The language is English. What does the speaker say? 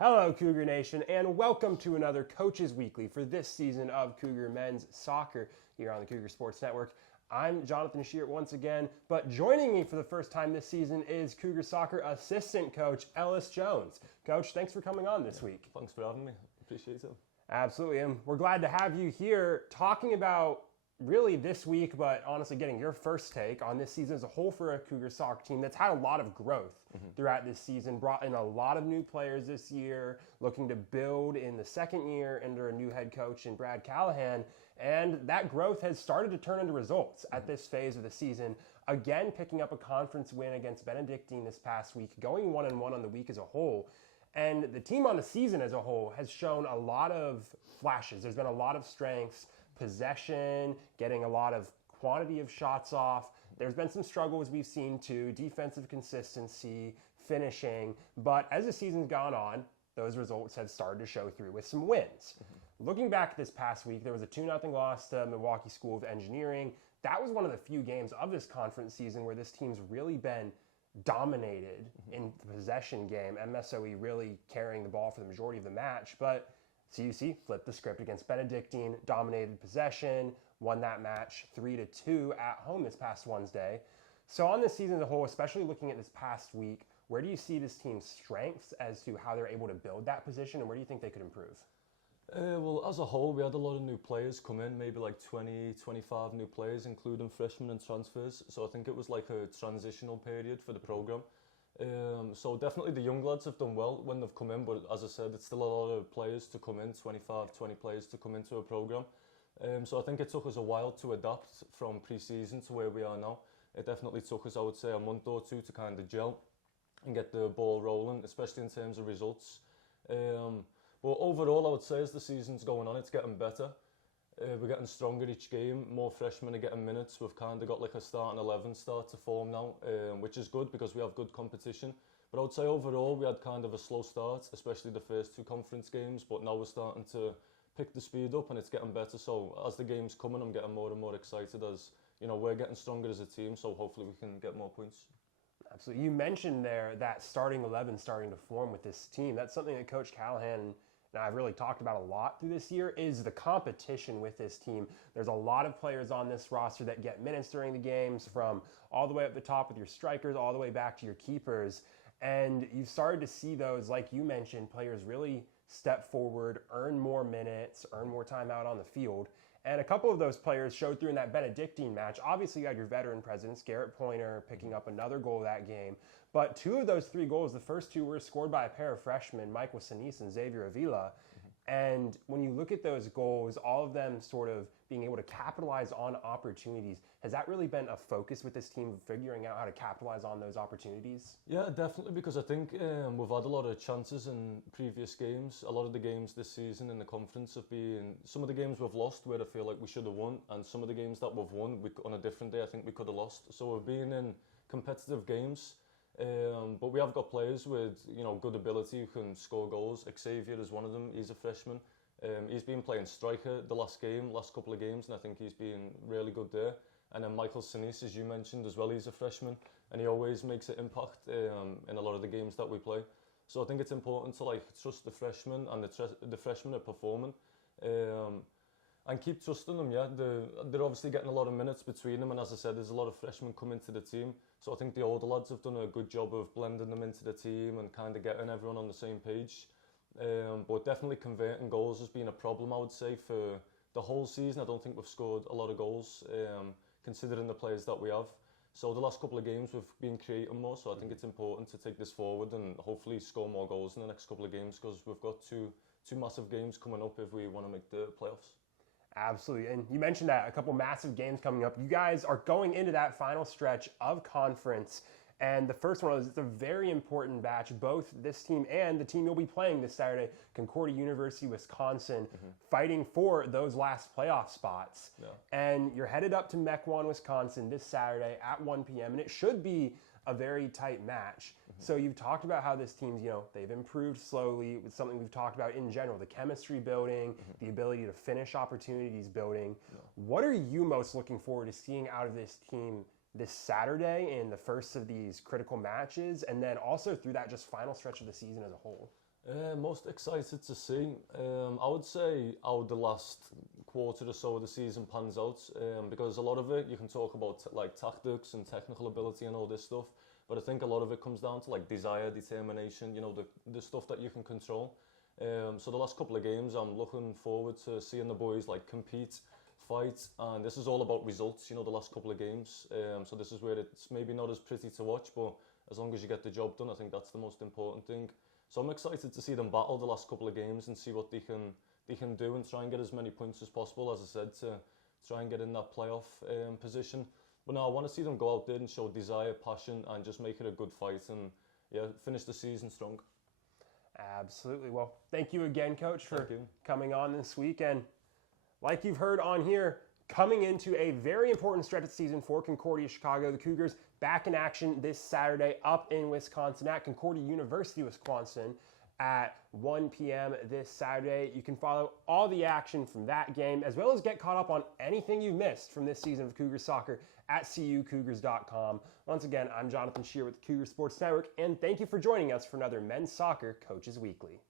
Hello, Cougar Nation, and welcome to another Coaches Weekly for this season of Cougar Men's Soccer here on the Cougar Sports Network. I'm Jonathan Sheart once again, but joining me for the first time this season is Cougar Soccer assistant coach Ellis Jones. Coach, thanks for coming on this week. Thanks for having me. Appreciate it. Absolutely, and we're glad to have you here talking about really this week, but honestly getting your first take on this season as a whole for a Cougar soccer team that's had a lot of growth throughout this season, brought in a lot of new players this year, looking to build in the second year under a new head coach in Brad Callahan, and that growth has started to turn into results at this phase of the season. Again, picking up a conference win against Benedictine this past week, going 1-1 on the week as a whole. And the team on the season as a whole has shown a lot of flashes. There's been a lot of strengths, possession, getting a lot of quantity of shots off. There's been some struggles we've seen too, defensive consistency, finishing. But as the season's gone on, those results have started to show through with some wins. Looking back this past week, there was a 2-0 loss to Milwaukee School of Engineering. That was one of the few games of this conference season where this team's really been dominated in the possession game. MSOE really carrying the ball for the majority of the match, but CUC flipped the script against Benedictine, dominated possession, won that match 3-2 at home this past Wednesday. So on this season as a whole, especially looking at this past week, where do you see this team's strengths as to how they're able to build that position, and where do you think they could improve? Well, as a whole, we had a lot of new players come in, maybe like 20, 25 new players, including freshmen and transfers. So I think it was like a transitional period for the programme. So definitely the young lads have done well when they've come in, but as I said, it's still a lot of players to come in, 25, 20 players to come into a programme. So I think it took us a while to adapt from pre-season to where we are now. It definitely took us, I would say, a month or two to kind of gel and get the ball rolling, especially in terms of results. But overall, I would say as the season's going on, it's getting better. We're getting stronger each game. More freshmen are getting minutes. We've kind of got like a starting 11 start to form now, which is good because we have good competition. But I would say overall, we had kind of a slow start, especially the first two conference games. But now we're starting to pick the speed up and it's getting better. So as the game's coming, I'm getting more and more excited as, you know, we're getting stronger as a team. So hopefully we can get more points. Absolutely. You mentioned there that starting 11 starting to form with this team. That's something that Coach Callahan and I've really talked about a lot through this year is the competition with this team. There's a lot of players on this roster that get minutes during the games, from all the way up the top with your strikers all the way back to your keepers. And you've started to see those, like you mentioned, players really step forward, earn more minutes, earn more time out on the field. And a couple of those players showed through in that Benedictine match. Obviously, you had your veteran presence, Garrett Pointer, picking up another goal that game. But two of those three goals, the first two were scored by a pair of freshmen, Michael Sinise and Xavier Avila. And when you look at those goals, all of them sort of being able to capitalize on opportunities, has that really been a focus with this team, figuring out how to capitalize on those opportunities? Yeah, definitely, because I think we've had a lot of chances in previous games. A lot of the games this season in the conference have been, some of the games we've lost where I feel like we should have won, and some of the games that we've won, on a different day I think we could have lost. So we've been in competitive games, but we have got players with, you know, good ability who can score goals. Xavier is one of them. He's a freshman. He's been playing striker the last couple of games, and I think he's been really good there. And then Michael Sinise, as you mentioned as well, he's a freshman, and he always makes an impact in a lot of the games that we play. So I think it's important to like trust the freshmen, and the freshmen are performing, and keep trusting them. Yeah, they're obviously getting a lot of minutes between them, and as I said, there's a lot of freshmen coming to the team. So I think the older lads have done a good job of blending them into the team and kind of getting everyone on the same page. But definitely converting goals has been a problem, I would say, for the whole season. I don't think we've scored a lot of goals, considering the players that we have. So the last couple of games we've been creating more, so I think it's important to take this forward and hopefully score more goals in the next couple of games, because we've got two massive games coming up if we want to make the playoffs. Absolutely. And you mentioned that, a couple massive games coming up. You guys are going into that final stretch of conference. And the first one is, it's a very important batch, both this team and the team you'll be playing this Saturday, Concordia University, Wisconsin, fighting for those last playoff spots. Yeah. And you're headed up to Mequon, Wisconsin this Saturday at 1 p.m. And it should be a very tight match. So you've talked about how this team's, you know, they've improved slowly. It's something we've talked about in general, the chemistry building, the ability to finish opportunities building. Yeah. What are you most looking forward to seeing out of this team this Saturday in the first of these critical matches, and then also through that just final stretch of the season as a whole? Most excited to see. I would say how the last quarter or so of the season pans out, because a lot of it you can talk about like tactics and technical ability and all this stuff, but I think a lot of it comes down to like desire, determination. You know, the stuff that you can control. So the last couple of games, I'm looking forward to seeing the boys like compete, fight, and this is all about results. You know, the last couple of games. So this is where it's maybe not as pretty to watch, but as long as you get the job done, I think that's the most important thing. So I'm excited to see them battle the last couple of games and see what they can do and try and get as many points as possible, as I said, to try and get in that playoff position. But no, I want to see them go out there and show desire, passion, and just make it a good fight and finish the season strong. Absolutely. Well, thank you again, Coach, for coming on this week. And like you've heard on here, coming into a very important stretch of the season for Concordia Chicago, the Cougars back in action this Saturday up in Wisconsin at Concordia University, Wisconsin at 1 p.m. this Saturday. You can follow all the action from that game, as well as get caught up on anything you've missed from this season of Cougar Soccer at cucougars.com. Once again, I'm Jonathan Shear with the Cougar Sports Network, and thank you for joining us for another Men's Soccer Coaches Weekly.